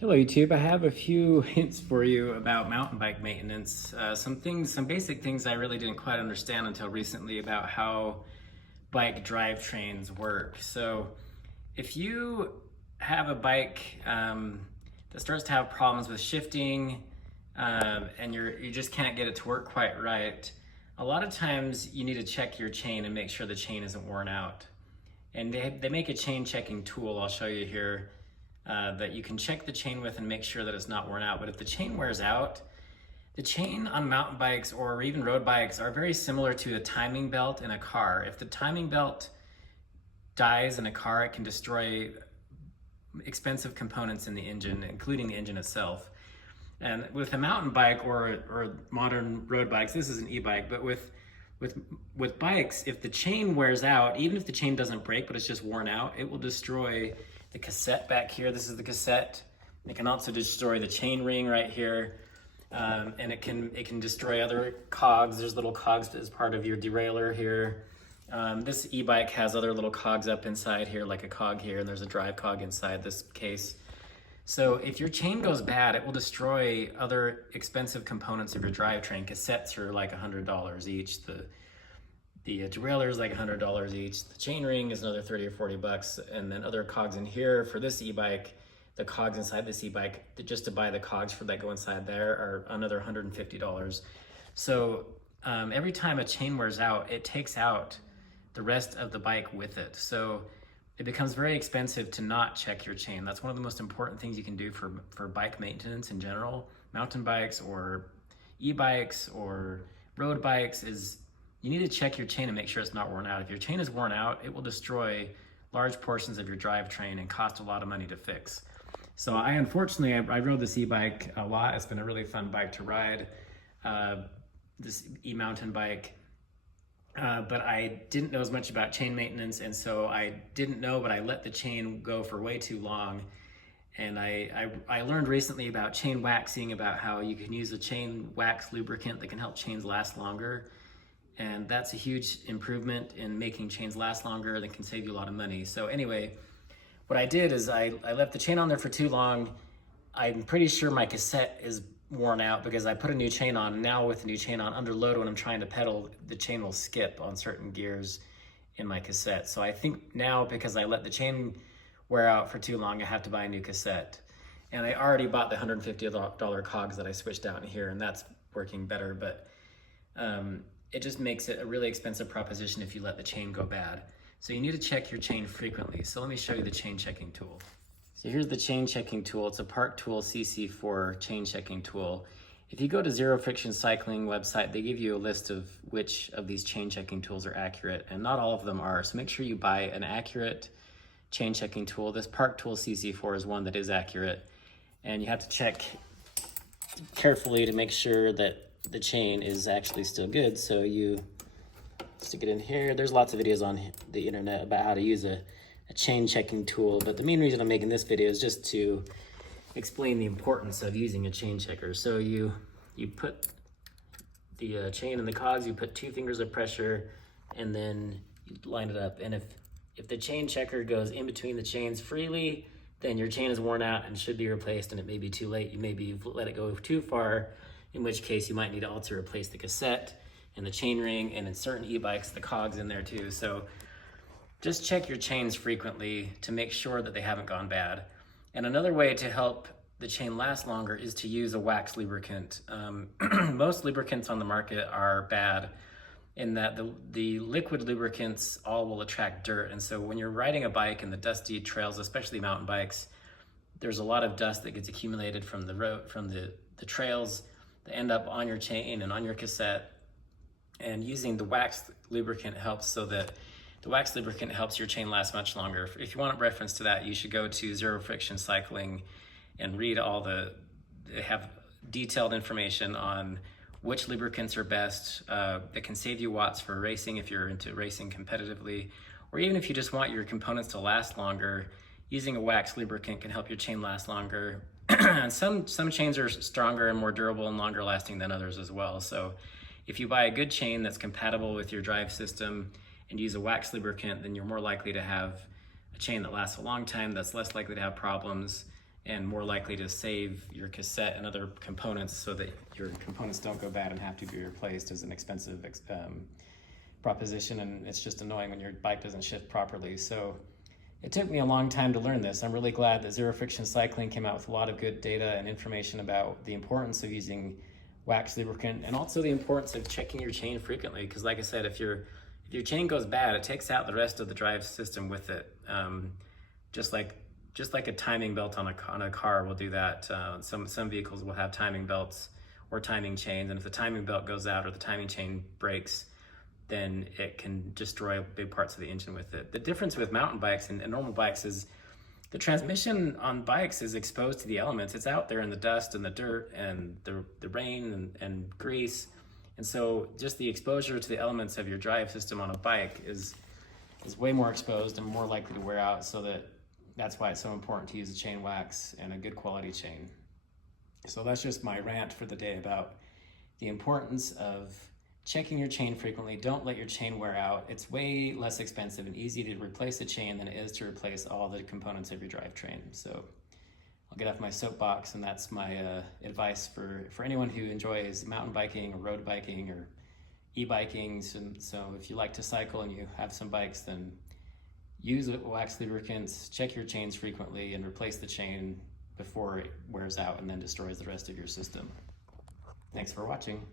Hello YouTube, I have a few hints for you about mountain bike maintenance. Some basic things I really didn't quite understand until recently about how bike drivetrains work. So if you have a bike that starts to have problems with shifting and you just can't get it to work quite right, a lot of times you need to check your chain and make sure the chain isn't worn out. And they make a chain checking tool, I'll show you here, that you can check the chain with and make sure that it's not worn out. But if the chain wears out, the chain on mountain bikes or even road bikes are very similar to a timing belt in a car. If the timing belt dies in a car, it can destroy expensive components in the engine, including the engine itself. And with a mountain bike or modern road bikes, this is an e-bike, but with bikes, if the chain wears out, even if the chain doesn't break, but it's just worn out, it will destroy the cassette back here. This is the cassette. It can also destroy the chain ring right here. And it can destroy other cogs. There's little cogs as part of your derailleur here. This e-bike has other little cogs up inside here, like a cog here, and there's a drive cog inside this case. So if your chain goes bad, it will destroy other expensive components of your drivetrain. Cassettes are like $100 each. The derailleur is like $100 each. The chain ring is another 30 or 40 bucks. And then other cogs in here for this e-bike, the cogs inside this e-bike, just to buy the cogs for that go inside there are another $150. So every time a chain wears out, it takes out the rest of the bike with it. So it becomes very expensive to not check your chain. That's one of the most important things you can do for bike maintenance in general. Mountain bikes or e-bikes or road bikes is you need to check your chain and make sure it's not worn out. If your chain is worn out, it will destroy large portions of your drivetrain and cost a lot of money to fix. So unfortunately, I rode this e-bike a lot. It's been a really fun bike to ride, this e-mountain bike. But I didn't know as much about chain maintenance, and so I didn't know, but I let the chain go for way too long. And I learned recently about chain waxing, about how you can use a chain wax lubricant that can help chains last longer. And that's a huge improvement in making chains last longer that can save you a lot of money. So anyway, what I did is I left the chain on there for too long. I'm pretty sure my cassette is worn out because I put a new chain on. Now with the new chain on, under load when I'm trying to pedal, the chain will skip on certain gears in my cassette. So I think now, because I let the chain wear out for too long, I have to buy a new cassette. And I already bought the $150 cogs that I switched out in here, and that's working better, but it just makes it a really expensive proposition if you let the chain go bad. So you need to check your chain frequently. So let me show you the chain checking tool. So here's the chain checking tool. It's a Park Tool CC4 chain checking tool. If you go to Zero Friction Cycling website, they give you a list of which of these chain checking tools are accurate, and not all of them are. So make sure you buy an accurate chain checking tool. This Park Tool CC4 is one that is accurate, and you have to check carefully to make sure that the chain is actually still good. So you stick it in here. There's lots of videos on the internet about how to use a chain checking tool, but the main reason I'm making this video is just to explain the importance of using a chain checker. So you put the chain in the cogs, you put 2 fingers of pressure, and then you line it up. And if the chain checker goes in between the chains freely, then your chain is worn out and should be replaced, and it may be too late. You maybe let it go too far, in which case you might need to also replace the cassette and the chain ring, and in certain e-bikes, the cogs in there too. So just check your chains frequently to make sure that they haven't gone bad. And another way to help the chain last longer is to use a wax lubricant. Most lubricants on the market are bad in that the liquid lubricants all will attract dirt. And so when you're riding a bike in the dusty trails, especially mountain bikes, there's a lot of dust that gets accumulated from the road, from the trails that end up on your chain and on your cassette. And using the wax lubricant helps, so that the wax lubricant helps your chain last much longer. If you want a reference to that, you should go to Zero Friction Cycling and read they have detailed information on which lubricants are best that can save you watts for racing if you're into racing competitively, or even if you just want your components to last longer, using a wax lubricant can help your chain last longer. And some chains are stronger and more durable and longer lasting than others as well. So if you buy a good chain that's compatible with your drive system and use a wax lubricant, then you're more likely to have a chain that lasts a long time, that's less likely to have problems, and more likely to save your cassette and other components so that your components don't go bad and have to be replaced is an expensive proposition, and it's just annoying when your bike doesn't shift properly. So it took me a long time to learn this. I'm really glad that Zero Friction Cycling came out with a lot of good data and information about the importance of using wax lubricant, and also the importance of checking your chain frequently, because like I said, if your chain goes bad, it takes out the rest of the drive system with it. Just like a timing belt on a car will do that. Some vehicles will have timing belts or timing chains, and if the timing belt goes out or the timing chain breaks, then it can destroy big parts of the engine with it. The difference with mountain bikes and normal bikes is the transmission on bikes is exposed to the elements. It's out there in the dust and the dirt and the rain and grease. And so just the exposure to the elements of your drive system on a bike is way more exposed and more likely to wear out, so that's why it's so important to use a chain wax and a good quality chain. So that's just my rant for the day about the importance of checking your chain frequently. Don't let your chain wear out. It's way less expensive and easy to replace a chain than it is to replace all the components of your drivetrain. So I'll get off my soapbox, and that's my advice for anyone who enjoys mountain biking or road biking or e-biking. So if you like to cycle and you have some bikes, then use wax lubricants, check your chains frequently, and replace the chain before it wears out and then destroys the rest of your system. Thanks for watching.